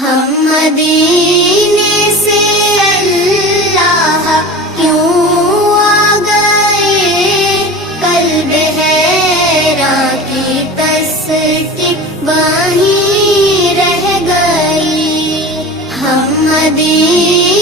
हम मदीने से अल्लाह क्यों आ गए, कल्ब हैरा की तस्की वहीं रह गई। हम मदीने